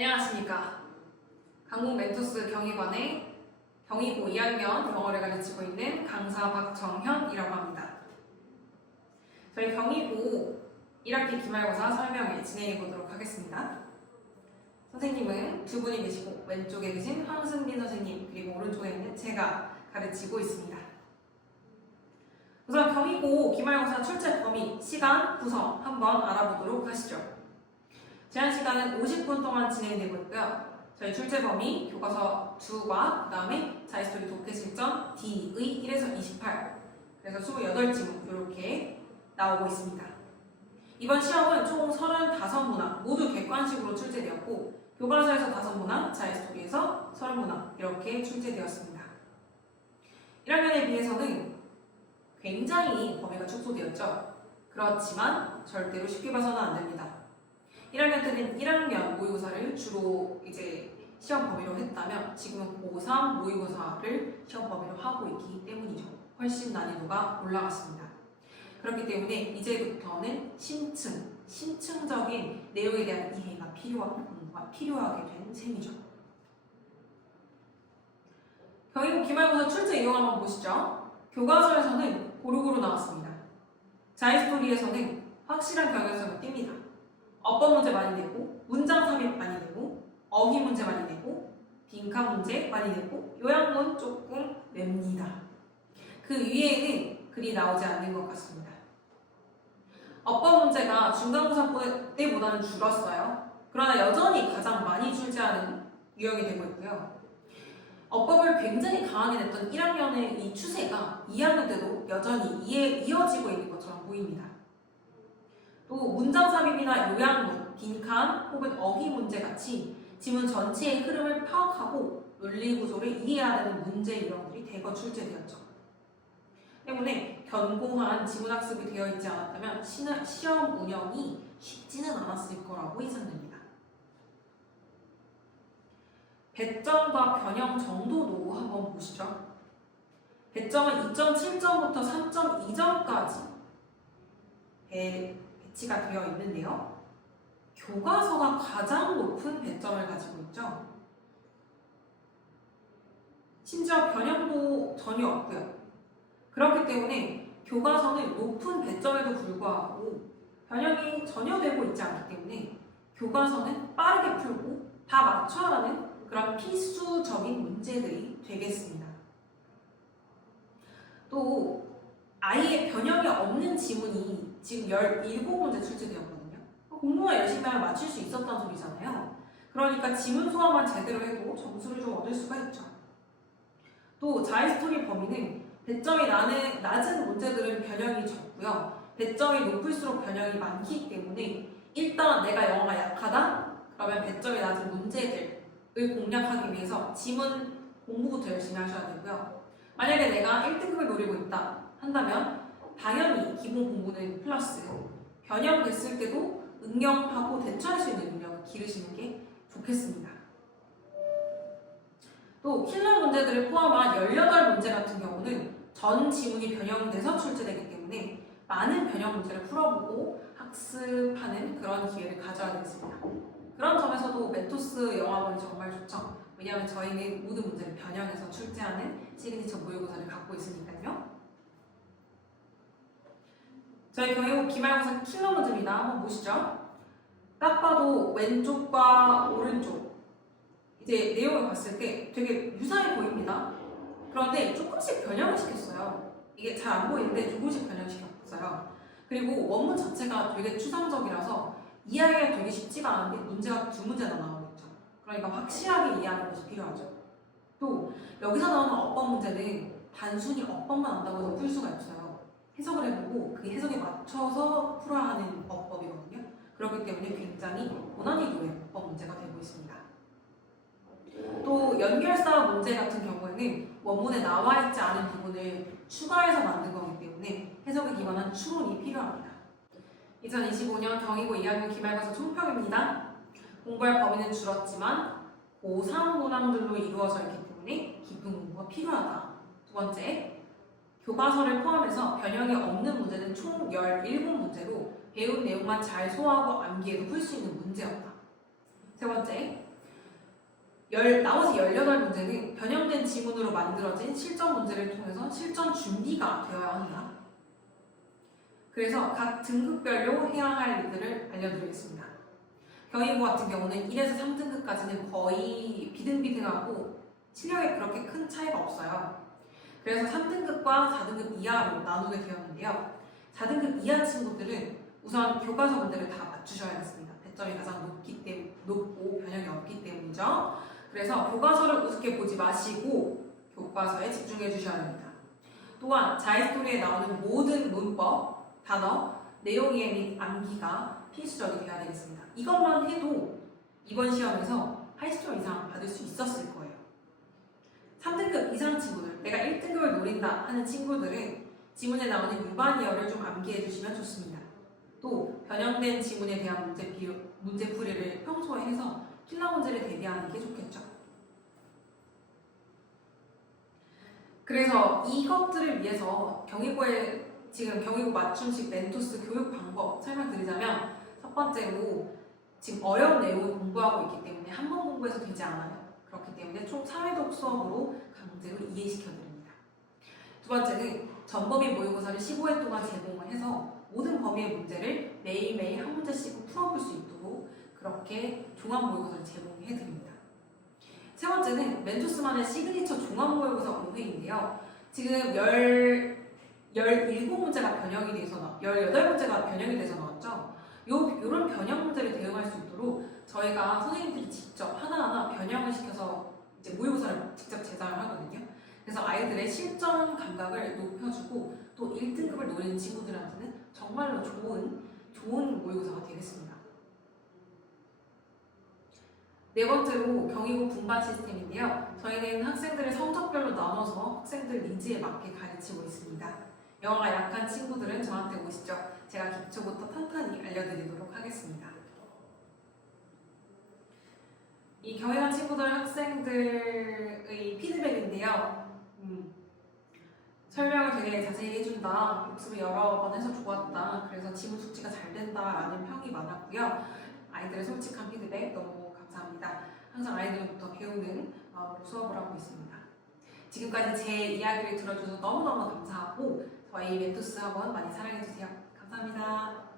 안녕하십니까. 강북 멘토스 경희관의 경희고 2학년 영어를 가르치고 있는 강사 박정현이라고 합니다. 저희 경희고 1학기 기말고사 설명을 진행해 보도록 하겠습니다. 선생님은 두 분이 계시고 왼쪽에 계신 황승빈 선생님 그리고 오른쪽에 있는 제가 가르치고 있습니다. 우선 경희고 기말고사 출제 범위, 시간, 구성 한번 알아보도록 하시죠. 제한 시간은 50분 동안 진행되고 있고요. 저희 출제 범위 교과서 2과 그 다음에 자유스토리 독해 실전 D의 1에서 28 그래서 28지문 이렇게 나오고 있습니다. 이번 시험은 총 35문항 모두 객관식으로 출제되었고 교과서에서 5문항, 자유스토리에서 30문항 이렇게 출제되었습니다. 1학년에 비해서는 굉장히 범위가 축소되었죠. 그렇지만 절대로 쉽게 봐서는 안 됩니다. 1학년 때는 1학년 모의고사를 주로 이제 시험 범위로 했다면 지금은 고3 모의고사를 시험 범위로 하고 있기 때문이죠. 훨씬 난이도가 올라갔습니다. 그렇기 때문에 이제부터는 심층적인 내용에 대한 이해가 필요한 공부가 필요하게 된 셈이죠. 경희고 기말고사 출제 이용 한번 보시죠. 교과서에서는 고루고루 나왔습니다. 자유스토리에서는 확실한 경향성을 띱니다. 어법 문제 많이 내고, 문장 삽입 많이 내고, 어휘 문제 많이 내고, 빈칸 문제 많이 내고, 요약문 조금 냅니다. 그 위에는 글이 나오지 않는 것 같습니다. 어법 문제가 중간고사 때보다는 줄었어요. 그러나 여전히 가장 많이 출제하는 유형이 되고 있고요. 어법을 굉장히 강하게 냈던 1학년의 이 추세가 2학년 때도 여전히 이어지고 있는 것처럼 보입니다. 또 문장 삽입이나 요약문, 빈칸 혹은 어휘 문제 같이 지문 전체의 흐름을 파악하고 논리 구조를 이해해야 되는 문제 유형들이 대거 출제되었죠. 때문에 견고한 지문 학습이 되어 있지 않았다면 시험 운영이 쉽지는 않았을 거라고 예상됩니다. 배점과 변형 정도도 한번 보시죠. 배점은 2.7점부터 3.2점까지 배치가 되어 있는데요. 교과서가 가장 높은 배점을 가지고 있죠. 심지어 변형도 전혀 없고요. 그렇기 때문에 교과서는 높은 배점에도 불구하고 변형이 전혀 되고 있지 않기 때문에 교과서는 빠르게 풀고 다 맞춰야 하는 그런 필수적인 문제들이 되겠습니다. 또 아예 변형이 없는 지문이 지금 17문제 출제되었거든요. 공부만 열심히 하면 맞출 수 있었다는 소리잖아요. 그러니까 지문 소화만 제대로 해도 점수를 좀 얻을 수가 있죠. 또 자유스토리 범위는 배점이 낮은 문제들은 변형이 적고요. 배점이 높을수록 변형이 많기 때문에 일단 내가 영어가 약하다? 그러면 배점이 낮은 문제들을 공략하기 위해서 지문 공부부터 열심히 하셔야 되고요. 만약에 내가 1등급을 노리고 있다 한다면 당연히 기본 공부는 플러스 변형됐을 때도 응용하고 대처할 수 있는 능력을 기르시는 게 좋겠습니다. 또 킬러 문제들을 포함한 18문제 같은 경우는 전 지문이 변형돼서 출제되기 때문에 많은 변형 문제를 풀어보고 학습하는 그런 기회를 가져야 되겠습니다. 그런 점에서도 멘토스 영어학원이 정말 좋죠. 왜냐하면 저희는 모든 문제를 변형해서 출제하는 시그니처 모의고사를 갖고 있으니까요. 저희 경희고 기말고사 킬러 문제입니다. 한번 보시죠. 딱 봐도 왼쪽과 오른쪽 이제 내용을 봤을 때 되게 유사해 보입니다. 그런데 조금씩 변형을 시켰어요. 이게 잘 안 보이는데 조금씩 변형시켰어요. 그리고 원문 자체가 되게 추상적이라서 이해하기가 되게 쉽지가 않은데 문제가 2문제나 나오겠죠. 그러니까 확실하게 이해하는 것이 필요하죠. 또 여기서 나오는 어법 문제는 단순히 어법만 안다고 해서 풀 수가 없어요. 해석을 해보고 그 해석에 맞춰서 풀어야 하는 어법이거든요. 그렇기 때문에 굉장히 고난이도의 어법 문제가 되고 있습니다. 또 연결사 문제 같은 경우에는 원문에 나와 있지 않은 부분을 추가해서 만든 거기 때문에 해석에 기반한 추론이 필요합니다. 2025년 경희고 2학년 기말고사 총평입니다. 공부할 범위는 줄었지만 고3 문항들로 이루어져 있기 때문에 깊은 공부가 필요하다. 두 번째, 교과서를 포함해서 변형이 없는 문제는 총 17문제로 배운 내용만 잘 소화하고 암기해도 풀 수 있는 문제였다. 세 번째, 나머지 18문제는 변형된 지문으로 만들어진 실전 문제를 통해서 실전 준비가 되어야 합니다. 그래서 각 등급별로 해야 할 일들을 알려드리겠습니다. 경희고 같은 경우는 1에서 3등급까지는 거의 비등비등하고 실력에 그렇게 큰 차이가 없어요. 그래서 3등급과 4등급 이하로 나누게 되었는데요. 4등급 이하 친구들은 우선 교과서 문제를 다 맞추셔야겠습니다. 배점이 가장 높고 변형이 없기 때문이죠. 그래서 교과서를 우습게 보지 마시고 교과서에 집중해 주셔야 합니다. 또한 자이스토리에 나오는 모든 문법, 단어, 내용 이해 및 암기가 필수적이 되어야 되겠습니다. 이것만 해도 이번 시험에서 80점 이상 받을 수 있었을 거예요. 3등급 이상 친구들, 내가 1등급을 노린다 하는 친구들은 지문에 나오는 유반이어를 좀 암기해 주시면 좋습니다. 또 변형된 지문에 대한 문제풀이를 평소에 해서 필러 문제를 대비하는 게 좋겠죠. 그래서 이것들을 위해서 지금 경희고 맞춤식 멘토스 교육 방법 설명드리자면, 첫 번째로 지금 어려운 내용을 공부하고 있기 때문에 한 번 공부해서 되지 않아요. 그렇기 때문에 총 3회독 수업으로 강제로 이해시켜드립니다. 두 번째는 전범위 모의고사를 15회 동안 제공을 해서 모든 범위의 문제를 매일매일 한 문제씩 풀어볼 수 있도록 그렇게 종합 모의고사를 제공해드립니다. 세 번째는 멘토스만의 시그니처 종합 모의고사 5회인데요. 지금 17문제가 변형이 돼서 18문제가 변형이 돼서 나왔죠. 이런 변형 문제를 대응할 수 있도록 저희가 선생님들이 직접 하나하나 변형을 시켜서 이제 모의고사를 직접 제작을 하거든요. 그래서 아이들의 실전 감각을 높여주고 또 1등급을 노리는 친구들한테는 정말로 좋은 모의고사가 되겠습니다. 네 번째로 경희고 분반 시스템인데요. 저희는 학생들의 성적별로 나눠서 학생들 니즈에 맞게 가르치고 있습니다. 영어가 약한 친구들은 저한테 오시죠. 제가 기초부터 탄탄히 알려드리도록 하겠습니다. 이 경희관 친구들 학생들의 피드백인데요. 설명을 되게 자세히 해준다, 복습을 여러 번 해서 좋았다, 그래서 지문 숙지가 잘 된다라는 평이 많았고요. 아이들의 솔직한 피드백 너무 감사합니다. 항상 아이들부터 배우는 마음으로 수업을 하고 있습니다. 지금까지 제 이야기를 들어주셔서 너무너무 감사하고 저희 멘토스 학원 많이 사랑해주세요. 감사합니다.